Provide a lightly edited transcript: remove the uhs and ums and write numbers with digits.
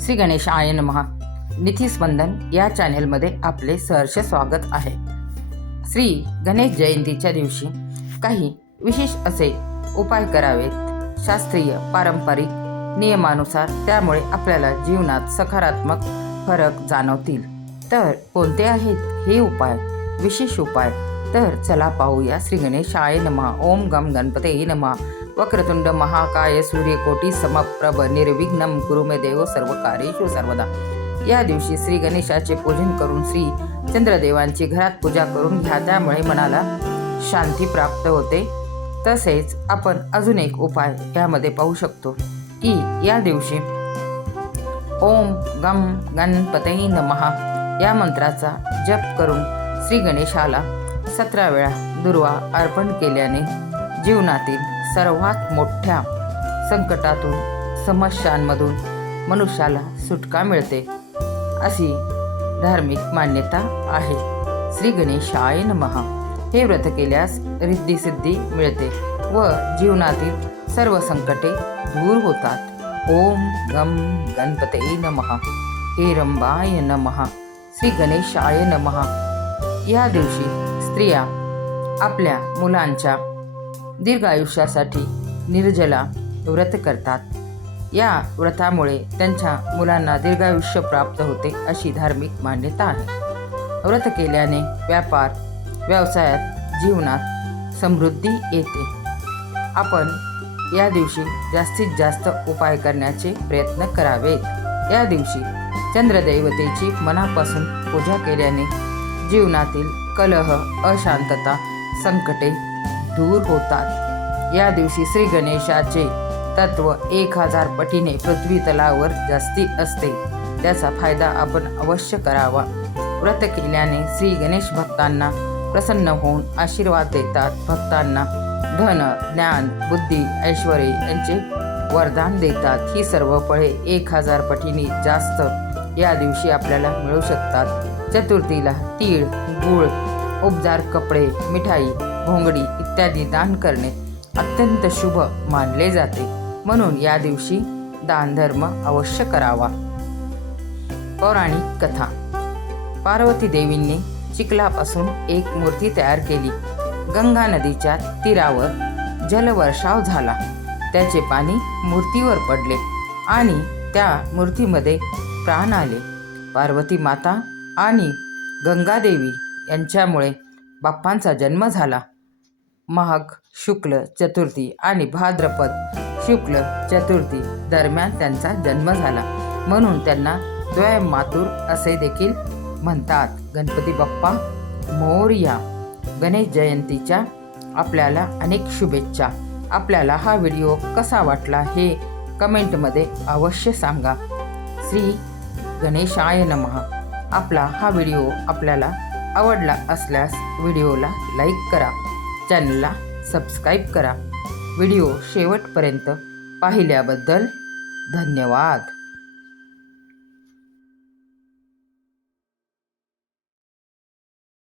श्री गणेशाय नमः. नितीस्पंदन या चॅनेलमध्ये आपले सहर्ष स्वागत आहे. श्री गणेश जयंतीच्या दिवशी काही विशेष असे उपाय करावेत शास्त्रीय पारंपरिक नियमानुसार. त्यामुळे आपल्याला जीवनात सकारात्मक फरक जाणवतील. तर कोणते आहेत हे उपाय, विशेष उपाय? तर चला पाहूया. श्री गणेशाय नमः. ओम गम गणपते नमः. वक्रतुंड महाकाय सूर्यकोटी समप्रभ निर्विघ्नं कुरु मे देव सर्व कार्येषु सर्वदा. या दिवशी श्री गणेशाचे पूजन करून श्री चंद्रदेवांची घरात पूजा करून घ्या. त्यामुळे मनाला शांती प्राप्त होते. तसेच आपण अजून एक उपाय यामध्ये पाहू शकतो की या दिवशी ओम गम गणपते नमः या मंत्राचा जप करून श्री गणेशाला 17 वेळा दुर्वा अर्पण केल्याने जीवनातील सर्वात मोठ्या संकटातून समस्यांमधून मनुष्याला सुटका मिळते अशी धार्मिक मान्यता आहे. श्री गणेशाय नमः. हे व्रत केल्यास रिद्धिसिद्धी मिळते व जीवनातील सर्व संकटे दूर होतात. ओम गम गणपते नमः. हे रंबाय नमः. श्री गणेशाय नमः. या दिवशी स्त्रिया आपल्या मुलांच्या दीर्घायुष्यासाठी निर्जला व्रत करतात. या व्रतामुळे त्यांच्या मुलांना दीर्घायुष्य प्राप्त होते अशी धार्मिक मान्यता आहे. व्रत केल्याने व्यापार व्यवसायात जीवनात समृद्धी येते. आपण या दिवशी जास्तीत जास्त उपाय करण्याचे प्रयत्न करावेत. या दिवशी चंद्रदैवतेची मनापासून पूजा केल्याने जीवनातील कलह, अशांतता, संकटे दूर होतात. या दिवशी श्री गणेशाचे तत्व 1000 पटीने पृथ्वी तलावर जास्ती असते. त्याचा फायदा आपण अवश्य करावा. व्रत केल्याने श्री गणेश भक्तांना प्रसन्न होऊन आशीर्वाद देतात. भक्तांना धन, ज्ञान, बुद्धी, ऐश्वर्य यांचे वरदान देतात. ही सर्व फळे 1000 पटीने जास्त या दिवशी आपल्याला मिळू शकतात. चतुर्थीला तीळ, गूळ, उपजार कपडे, मिठाई, भोंगडी इत्यादी दान करणे अत्यंत शुभ मानले जाते. म्हणून या दिवशी दानधर्म अवश्य करावा. पौराणिक कथा. पार्वती देवींनी चिखलापासून एक मूर्ती तयार केली. गंगा नदीच्या तीरावर जलवर्षाव झाला. त्याचे पाणी मूर्तीवर पडले आणि त्या मूर्तीमध्ये प्राण आले. पार्वती माता आणि गंगादेवी यांच्यामुळे बाप्पांचा जन्म झाला. माघ शुक्ल चतुर्थी आणि भाद्रपद शुक्ल चतुर्थी दरम्यान त्यांचा जन्म झाला. म्हणून त्यांना द्वयमातुर असे देखील म्हणतात. गणपती बाप्पा मोरया. गणेश जयंतीच्या आपल्याला अनेक शुभेच्छा. आपल्याला हा व्हिडिओ कसा वाटला हे कमेंटमध्ये अवश्य सांगा. श्री गणेशाय नमः. आपला हा व्हिडिओ आपल्याला आवडला असल्यास व्हिडिओला लाईक करा, चॅनलला सबस्क्राईब करा. व्हिडिओ शेवटपर्यंत पाहिल्याबद्दल धन्यवाद.